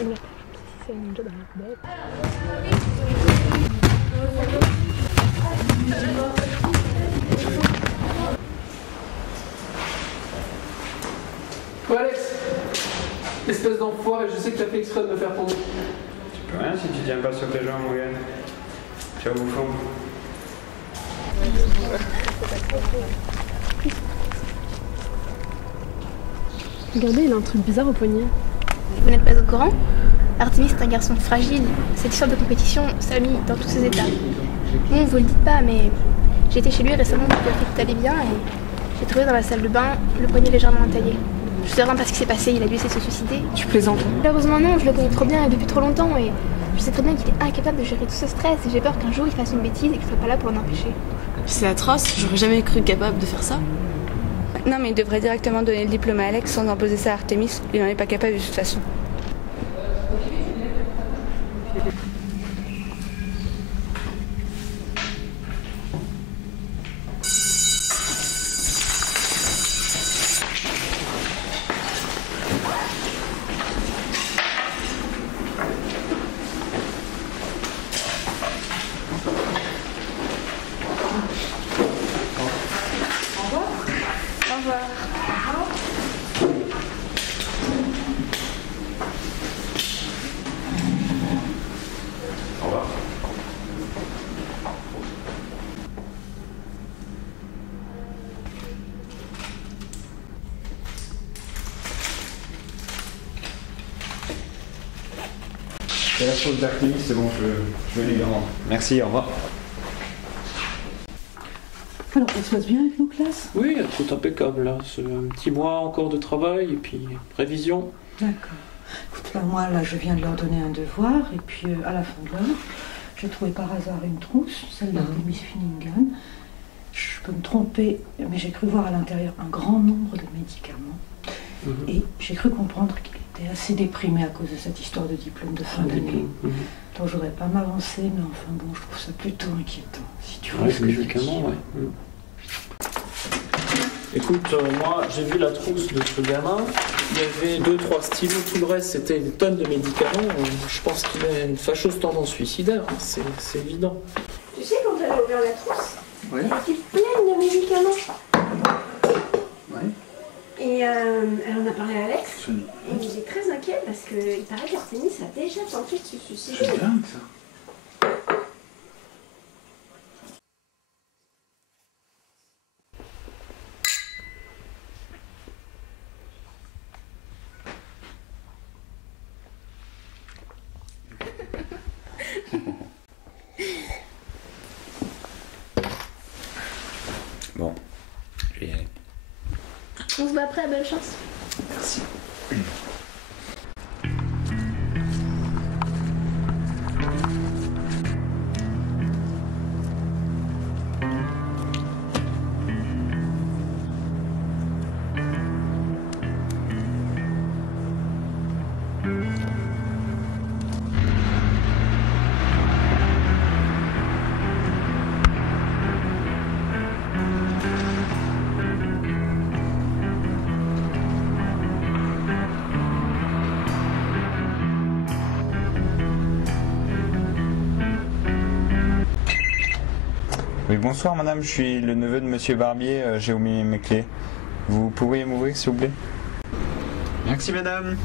C'est une job bête. Ouais, Alex, espèce d'enfoiré, je sais que t'as fait exprès de me faire tomber. Tu peux rien si tu tiens pas sur tes jambes, mon gars. Ciao, bouffon. Regardez, il a un truc bizarre au poignet. Vous n'êtes pas au courant? Artemis est un garçon fragile. Cette histoire de compétition, ça l'a mis dans tous ses états. Bon, vous le dites pas, mais j'ai été chez lui récemment pour vérifier que tout allait bien et j'ai trouvé dans la salle de bain le poignet légèrement entaillé. Je sais vraiment pas ce qui s'est passé, il a dû essayer de se suicider. Tu plaisantes? Malheureusement non, je le connais trop bien et depuis trop longtemps et je sais très bien qu'il est incapable de gérer tout ce stress et j'ai peur qu'un jour il fasse une bêtise et que je sois pas là pour l'en empêcher. C'est atroce, j'aurais jamais cru capable de faire ça. Non, mais il devrait directement donner le diplôme à Alex sans imposer ça à Artemis. Il n'en est pas capable de toute façon. C'est la chose d'Artemis, c'est bon, je vais les rendre. Merci, au revoir. Alors, ça se passe bien avec nos classes? Oui, tout impeccable là. C'est un petit mois encore de travail et puis révision. D'accord. Écoute, là, moi, là, je viens de leur donner un devoir, et puis à la fin de l'heure, j'ai trouvé par hasard une trousse, celle d'Artemis Finningan. Je peux me tromper, mais j'ai cru voir à l'intérieur un grand nombre de médicaments. Et j'ai cru comprendre qu'il était assez déprimé à cause de cette histoire de diplôme de fin d'année. Donc je voudrais pas m'avancer, mais enfin bon, je trouve ça plutôt inquiétant. Si tu vois ce que je veux dire. Ouais. Écoute, moi j'ai vu la trousse de ce gamin, il y avait 2-3 stylos, tout le reste c'était une tonne de médicaments. Je pense qu'il a une fâcheuse tendance suicidaire, hein, c'est évident. Tu sais, quand elle a ouvert la trousse, Ouais. elle était pleine de médicaments. Ouais. Et elle en a parlé à Alex. Et il est très inquiet parce qu'il paraît qu'Artemis a déjà tenté de se suicider. C'est dingue ça. Bon, je vais y aller. On se voit après, bonne chance. Merci. Oui, bonsoir madame, je suis le neveu de monsieur Barbier, j'ai oublié mes clés. Vous pouvez m'ouvrir s'il vous plaît? Merci madame.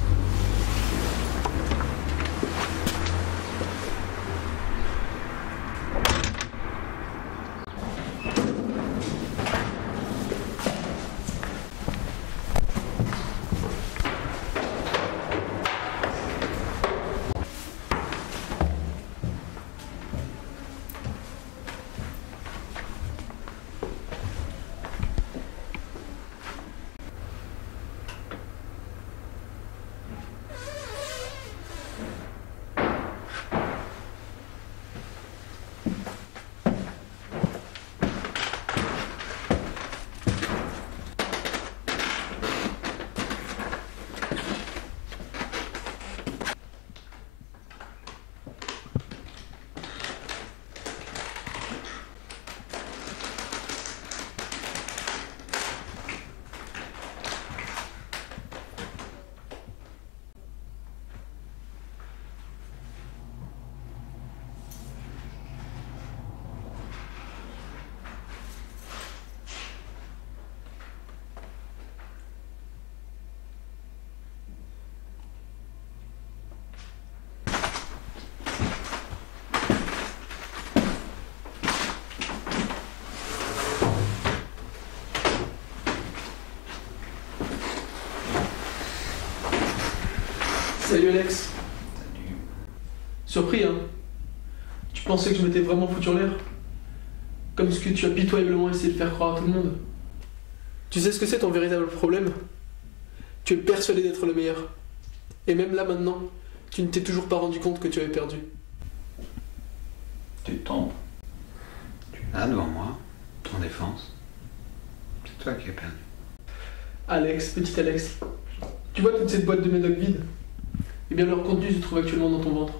Salut Alex. Salut. Surpris, hein? Tu pensais que je m'étais vraiment foutu en l'air? Comme ce que tu as pitoyablement essayé de faire croire à tout le monde. Tu sais ce que c'est ton véritable problème? Tu es persuadé d'être le meilleur. Et même là maintenant, tu ne t'es toujours pas rendu compte que tu avais perdu. Tu te trompes. Tu es là devant moi, en défense. C'est toi qui as perdu. Alex, petit Alex, tu vois toute cette boîte de médocs vide? Eh bien leur contenu se trouve actuellement dans ton ventre.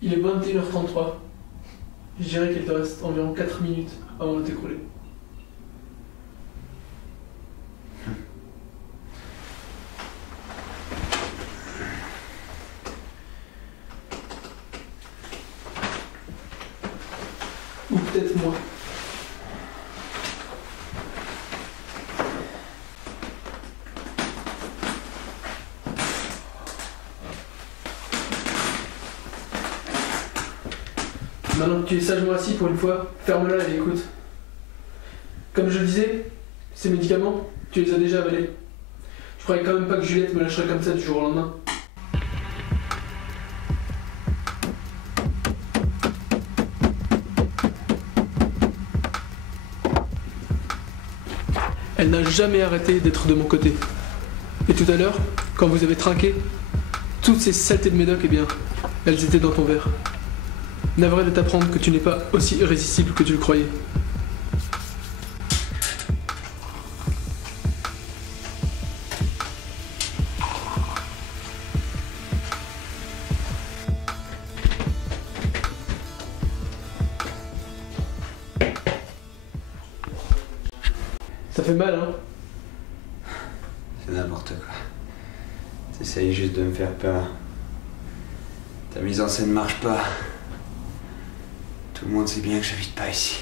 Il est 21h33. Je dirais qu'il te reste environ 4 minutes avant de t'écrouler. Ou peut-être moi. Maintenant que tu es sagement assis pour une fois, ferme-la et écoute. Comme je le disais, ces médicaments, tu les as déjà avalés. Je croyais quand même pas que Juliette me lâcherait comme ça du jour au lendemain. Elle n'a jamais arrêté d'être de mon côté. Et tout à l'heure, quand vous avez trinqué, toutes ces saletés de médocs, eh bien, elles étaient dans ton verre. Navré de t'apprendre que tu n'es pas aussi irrésistible que tu le croyais. Ça fait mal, hein? C'est n'importe quoi. T'essayes juste de me faire peur. Ta mise en scène marche pas. Tout le monde sait bien que j'habite pas ici.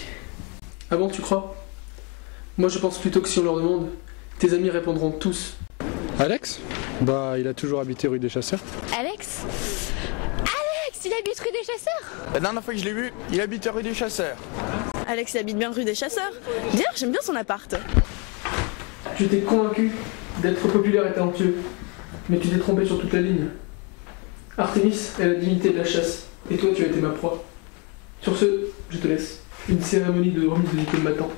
Ah bon, tu crois? Moi je pense plutôt que si on leur demande, tes amis répondront tous. Alex? Bah, il a toujours habité rue des Chasseurs. Alex? Alex, il habite rue des Chasseurs? La dernière fois que je l'ai vu, il habite rue des Chasseurs. Alex, il habite bien rue des Chasseurs. D'ailleurs, j'aime bien son appart. Tu étais convaincu d'être populaire et talentueux, mais tu t'es trompé sur toute la ligne. Artémis est la divinité de la chasse, et toi tu as été ma proie. Sur ce, je te laisse. Une cérémonie de remise de diplôme m'attend.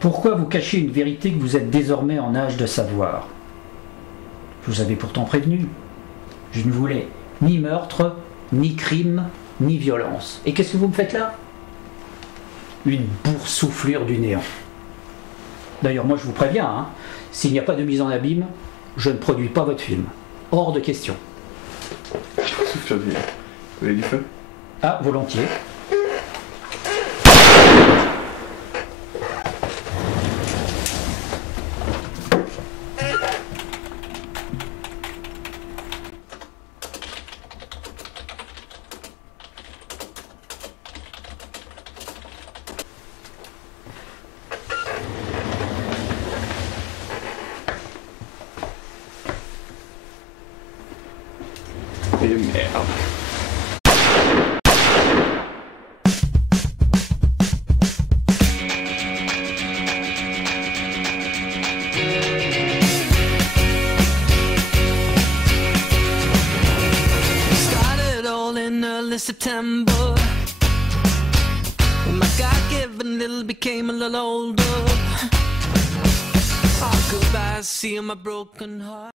Pourquoi vous cachez une vérité que vous êtes désormais en âge de savoir? Je vous avais pourtant prévenu. Je ne voulais ni meurtre, ni crime, ni violence. Et qu'est-ce que vous me faites là? Une boursouflure du néant. D'ailleurs, moi je vous préviens, hein, s'il n'y a pas de mise en abîme, je ne produis pas votre film. Hors de question. Souffle du... Vous voulez du feu? Ah, volontiers. Et merde. Started all in early September. My God-given little became a little older. Oh, goodbye, see my broken heart.